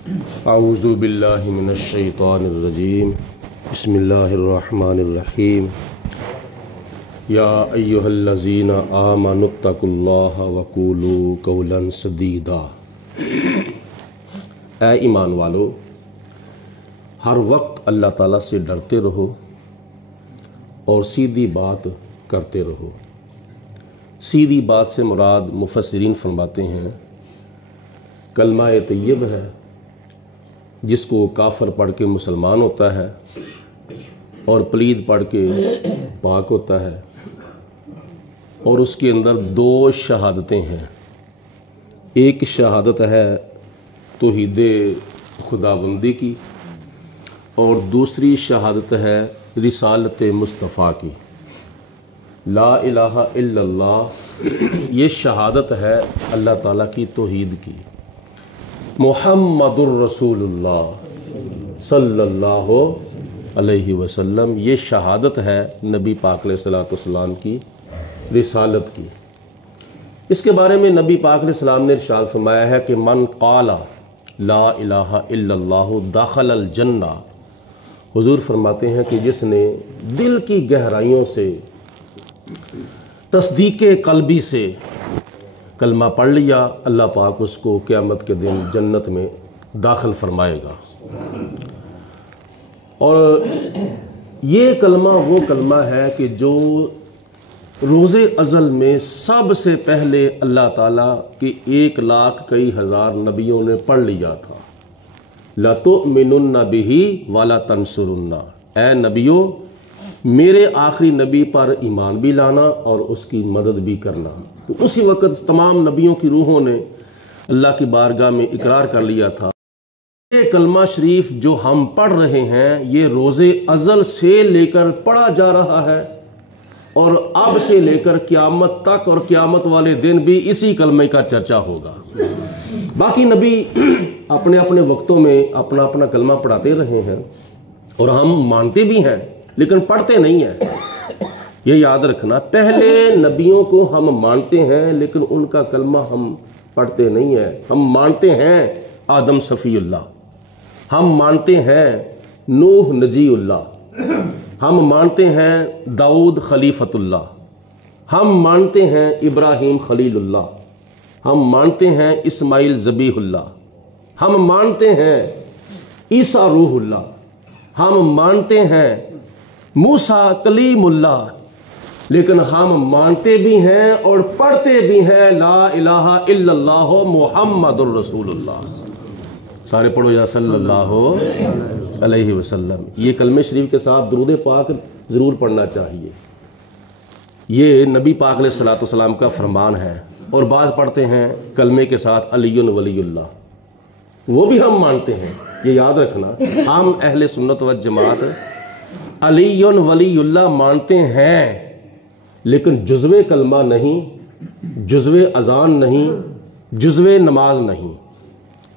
اعوذ باللہ من الشیطان الرجیم بسم اللہ الرحمن الرحیم یا ایہا الذین آمنوا اتقوا اللہ وقولوا قولا سدیدا۔ اے ایمان والو، ہر وقت اللہ تعالیٰ سے ڈرتے رہو اور سیدھی بات کرتے رہو۔ سیدھی بات سے مراد مفسرین فرماتے ہیں کلمہ طیب ہے، جس کو کافر پڑھ کے مسلمان ہوتا ہے اور پلید پڑھ کے پاک ہوتا ہے، اور اس کے اندر دو شہادتیں ہیں۔ ایک شہادت ہے توحید خداوندی کی، اور دوسری شہادت ہے رسالت مصطفیٰ کی۔ لا الہ الا اللہ یہ شہادت ہے اللہ تعالیٰ کی توحید کی۔ محمد الرسول اللہ صلی اللہ علیہ وسلم یہ شہادت ہے نبی پاک علیہ السلام کی رسالت کی۔ اس کے بارے میں نبی پاک علیہ السلام نے ارشاد فرمایا ہے کہ من قال لا الہ الا اللہ دخل الجنہ۔ حضور فرماتے ہیں کہ جس نے دل کی گہرائیوں سے تصدیق قلبی سے کلمہ پڑھ لیا، اللہ پاک اس کو قیامت کے دن جنت میں داخل فرمائے گا۔ اور یہ کلمہ وہ کلمہ ہے کہ جو روز ازل میں سب سے پہلے اللہ تعالیٰ کے 1,00,000 کئی ہزار نبیوں نے پڑھ لیا تھا۔ لَتُؤْمِنُنَّ بِهِ وَلَتَنْصُرُنَّ۔ اے نبیوں، میرے آخری نبی پر ایمان بھی لانا اور اس کی مدد بھی کرنا۔ تو اسی وقت تمام نبیوں کی روحوں نے اللہ کی بارگاہ میں اقرار کر لیا تھا۔ یہ کلمہ شریف جو ہم پڑھ رہے ہیں یہ روز ازل سے لے کر پڑھا جا رہا ہے، اور اب سے لے کر قیامت تک اور قیامت والے دن بھی اسی کلمے کا چرچا ہوگا۔ باقی نبی اپنے اپنے وقتوں میں اپنا اپنا کلمہ پڑھاتے رہے ہیں، اور ہم مانتے بھی ہیں لیکن پڑھتے نہیں ہیں۔ یہ یاد رکھنا، پہلے نبیوں کو ہم مانتے ہیں لیکن ان کا کلمہ ہم پڑھتے نہیں ہیں۔ ہم مانتے ہیں آدم صفی اللہ، ہم مانتے ہیں نوح نجی اللہ، ہم مانتے ہیں داؤد خلیفۃ اللہ، ہم مانتے ہیں ابراہیم خلیل اللہ، ہم مانتے ہیں اسماعیل ذبیح اللہ، ہم مانتے ہیں عیسیٰ روح اللہ، ہم مانتے ہیں موسیٰ کلیم اللہ، لیکن ہم مانتے بھی ہیں اور پڑھتے بھی ہیں لا الہ الا اللہ محمد الرسول اللہ۔ سارے پڑھو یا صلی اللہ علیہ وسلم۔ یہ کلمہ شریف کے ساتھ درود پاک ضرور پڑھنا چاہیے۔ یہ نبی پاک علیہ السلام کا فرمان ہے۔ اور بعض پڑھتے ہیں کلمے کے ساتھ علی ولی اللہ، وہ بھی ہم مانتے ہیں۔ یہ یاد رکھنا، ہم اہل سنت و جماعت علی ولی اللہ مانتے ہیں، لیکن جزو کلمہ نہیں، جزو اذان نہیں، جزو نماز نہیں۔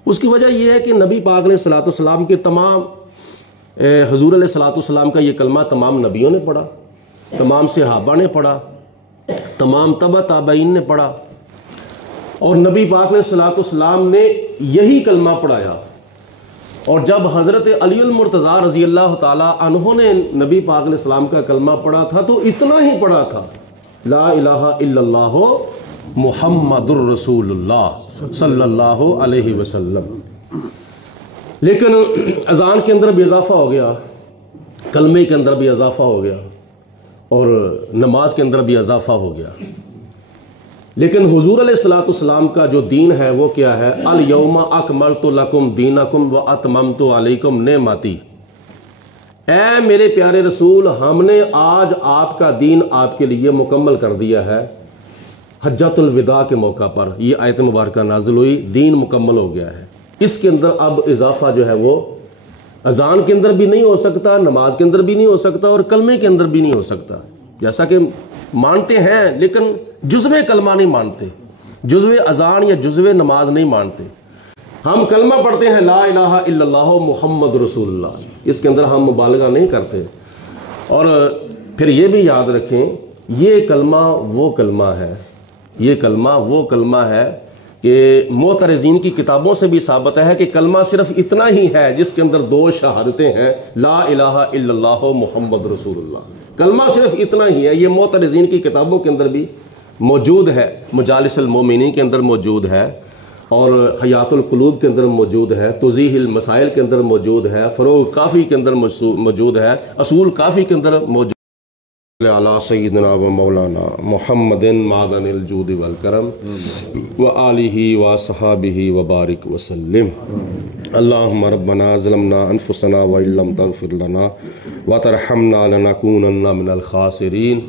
اس کی وجہ یہ ہے کہ نبی پاک علیہ السلام کے تمام حضور علیہ السلام کا یہ کلمہ تمام نبیوں نے پڑھا، تمام صحابہ نے پڑھا، تمام تبع تابعین نے پڑھا، اور نبی پاک علیہ السلام نے یہی کلمہ پڑھایا۔ اور جب حضرت علی المرتضیٰ رضی اللہ تعالیٰ عنہ نے نبی پاک علیہ السلام کا کلمہ پڑھا تھا تو اتنا ہی پڑھا تھا، لا الہ الا اللہ محمد الرسول اللہ صلی اللہ علیہ وسلم۔ لیکن اذان کے اندر بھی اضافہ ہو گیا، کلمے کے اندر بھی اضافہ ہو گیا، اور نماز کے اندر بھی اضافہ ہو گیا۔ لیکن حضور علیہ السلام کا جو دین ہے وہ کیا ہے؟ الیوم اکملت لکم دینکم واتممت علیکم نعمتی۔ اے میرے پیارے رسول، ہم نے آج آپ کا دین آپ کے لیے مکمل کر دیا ہے۔ حجۃ الوداع کے موقع پر یہ آیت مبارکہ نازل ہوئی، دین مکمل ہو گیا ہے۔ اس کے اندر اب اضافہ جو ہے وہ اذان کے اندر بھی نہیں ہو سکتا، نماز کے اندر بھی نہیں ہو سکتا، اور کلمے کے اندر بھی نہیں ہو سکتا۔ جیسا کہ مانتے ہیں لیکن جزو کلمہ نہیں مانتے، جزو اذان یا جزو نماز نہیں مانتے۔ ہم کلمہ پڑھتے ہیں لا الہ الا اللہ محمد رسول اللہ، اس کے اندر ہم مبالغہ نہیں کرتے۔ اور پھر یہ بھی یاد رکھیں، یہ کلمہ وہ کلمہ ہے، یہ کلمہ وہ کلمہ ہے کہ معترضین کی کتابوں سے بھی ثابت ہے کہ کلمہ صرف اتنا ہی ہے جس کے اندر 2 شہادتیں ہیں، لا الہ الا اللہ محمد رسول اللہ، کلمہ صرف اتنا ہی ہے۔ یہ معترضین کی کتابوں کے اندر بھی موجود ہے، مجالس المومنین کے اندر موجود ہے، اور حیات القلوب کے اندر موجود ہے، توضیح المسائل کے اندر موجود ہے، فروغ کافی کے اندر موجود ہے، اصول کافی کے اندر موجود علی سیدنا و مولانا محمد معدن الجود والکرم و آلہ و صحابہ و بارک وسلم۔ اللہم ربنا ظلمنا انفسنا وإن لم تغفر لنا وترحمنا لنکونن من الخاسرین۔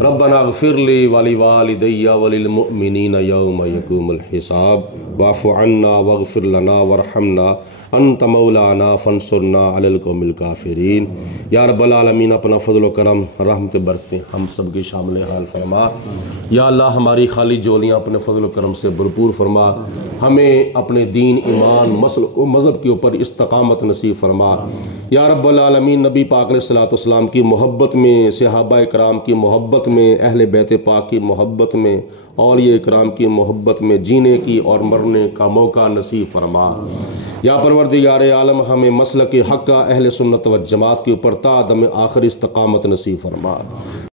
ربنا اغفر لی ولوالدی وللمؤمنین یوم یقوم الحساب واعف عنا واغفر لنا وارحمنا انت مولانا فانصرنا علی القوم الکافرین۔ یا رب العالمین اپنا فضل و کرم رحمت برکتیں ہم سب کی شامل حال فرما۔ یا اللہ ہماری خالی جولیاں اپنے فضل و کرم سے بھرپور فرما، ہمیں اپنے دین ایمان مسلک و مذہب کے اوپر استقامت نصیب فرما۔ یا رب العالمین نبی پاک علیہ الصلوۃ والسلام کی محبت میں، صحابہ اکرام کی محبت میں، اہل بیت پاک کی محبت میں، اولیاء اکرام کی محبت میں جینے کی اور مرنے کا موقع نصیب فرما۔ یا پروردگار عالم ہمیں مسلک حق کا اہل سنت و جماعت کے اوپر تا دم آخر استقامت نصیب فرما۔